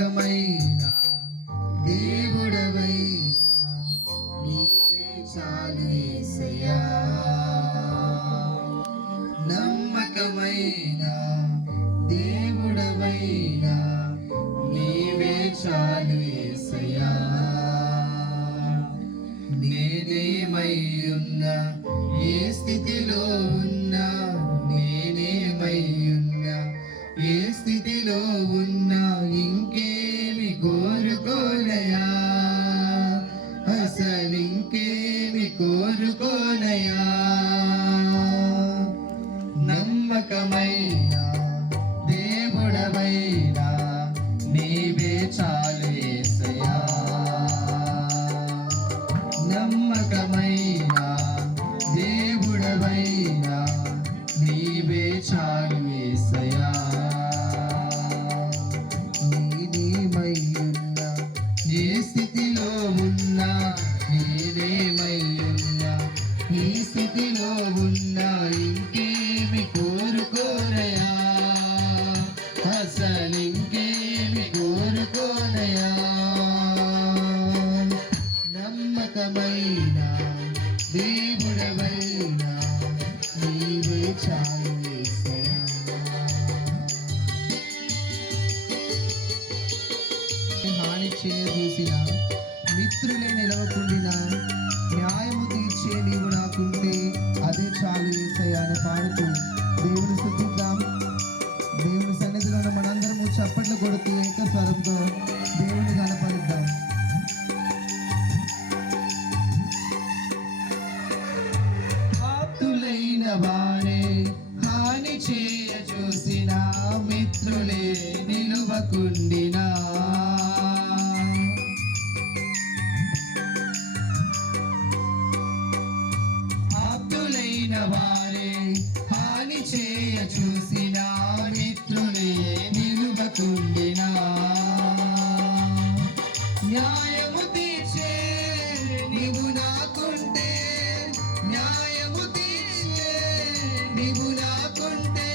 నమ్మకమైన దేవుడవైనా నీవే చాలు యేసయ్యా. నమ్మకమైన దేవుడవైనా నీవే చాలు యేసయ్యా. నేనేమై ఉన్నా, ఏ స్థితిలో ఉన్నా, నేనేమై ఉన్నా, ఏ స్థితిలో ఉన్నా, ఇంకేమి కోరుకోనయా, అసలు ఇంకేమి కోరుకోనయా. నమ్మకమైన దేవుడవైనా నీవే చాలు యేసయ్యా. నమ్మకమైన దేవుడవైనా నీవే చాలు యేసయ్యా. నేనేమై ఉన్నా, ఏ స్థితిలో ఉన్నా, నేనేమై ఉన్నా, ఈ స్థితిలో ఉన్నా, ఇంకేమి కోరుకోనయా, అసలు ఇంకేమి కోరుకోనయా. నమ్మకమైన దేవుడవైనా నీవే చాలు యేసయ్యా. హాని చేయదూసిన మిత్రులే నిలవకుండినా, న్యాయము తీర్చే నీవు నాకుంటే అదే చాలు యేసయ్యా అని పాడుతూ దేవుని స్తుతిద్దాం. దేవుని సన్నిధిలో ఉన్న మనందరము చప్పట్లు కొడుతూ ఏకస్వరంతో దేవుని కనపరుద్దాం. ఆప్తులైన వారే హాని చేయ చూసిన మిత్రులే నిలువకుండినా, ఆప్తులైన వారే హాని చేయ చూసిన మిత్రులే నిలువకుండినా, న్యాయము తీర్చే నీవు నాకుంటే, న్యాయము తీర్చే నీవు నాకుంటే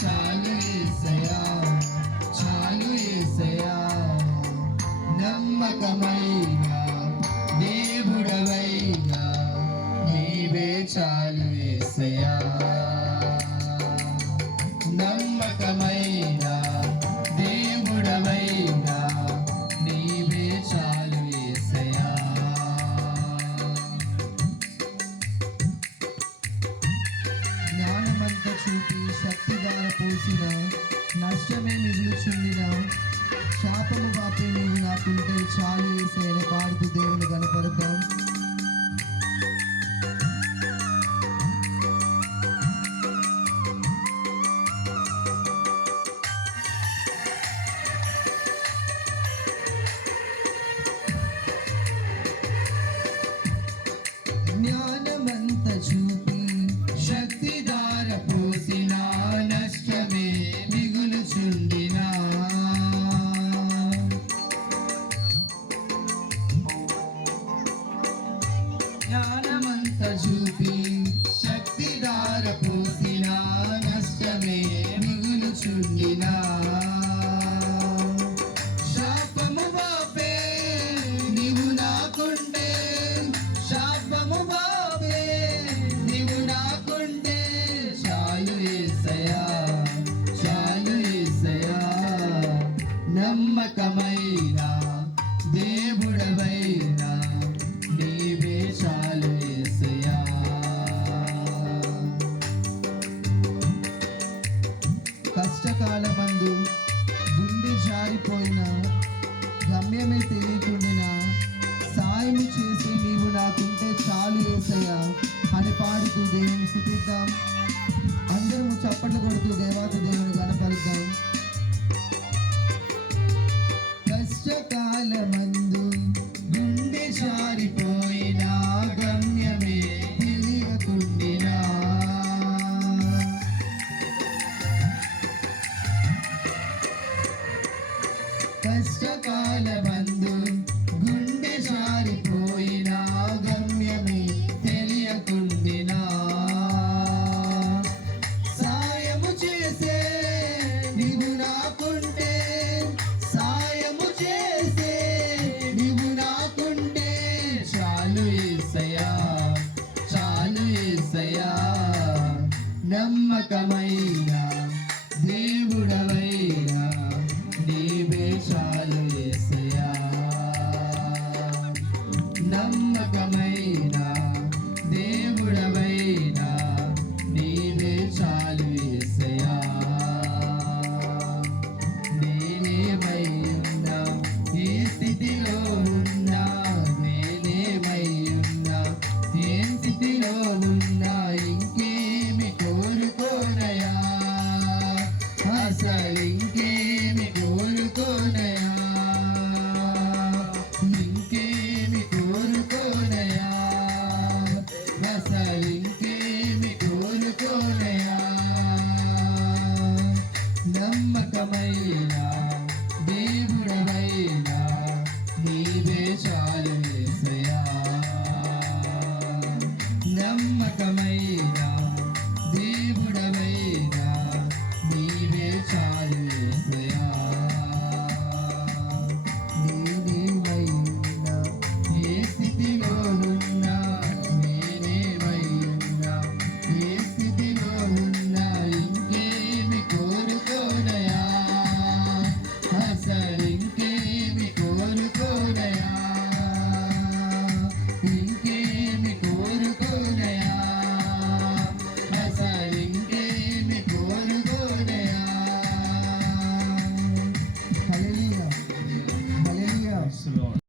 చాలు యేసయ్యా, చాలు యేసయ్యా. నమ్మకమైన దేవుడవైనా నీవే చాలు యేసయ్యా. నమ్మకమైన దేవుడవైనా నీవే చాలు యేసయ్యా. జ్ఞానమంత చూపి శక్తిధార పోసిన, నష్టమే మిగులుచుండిన, శాపము పాపే నీవు నాకుంటే చాలు యేసయ్యా పాడుతూ దేవుని కనపరుద్దాం. జ్ఞానమంత చూపి శక్తిధార పోసిన, నష్టమే మిగులుచుండినా, జ్ఞానమంత చూపి శక్తిధార పోసిన, నష్టమే మిగులుచుండినా, శాపము బాపే నీవు నాకుంటే, శాపము బాపే నీవు నాకుంటే చాలు యేసయ్యా, చాలు యేసయ్యా. నమ్మకమైన దేవుడవైనా నీవే చాలు యేసయ్యా. కష్టకాలమందు గుండె జారిపోయిన, గమ్యమే తెలియకుండినా, సాయము చేసి నీవు నాకుంటే చాలు యేసయ్యా అని పాడుతూ దేవుని స్తుతిద్దాం. అందరము చప్పట్లు కొడుతూ దేవాతి దేవుని కనపరుద్దాం. కష్టకాలమందు గుండె జారిపోయిన, గమ్యమే తెలియకుండినా, కష్టకాలమందు గుండె జారిపోయిన, గమ్యమే తెలియకుండినా, సాయము చేసే నీవు నాకుంటే, సాయము నమ్మకమైన దేవుడవైనా నీవే చాలు యేసయ్యా. నమ్మకమైన దేవుడవైనా నీవే చాలు యేసయ్యా. నేనేమై ఉన్నా ఏ స్థితిలో ఉన్నా, నేనేమై ఉన్నా ఏ స్థితిలో ఉన్నా, ఇంకేమి కోరుకోనయా, అసలు ఇంకేమి కోరుకోనయా, ఇంకేమి కోరుకోనయా, అసలు ఇంకేమి కోరుకోనయా. నమ్మకమైన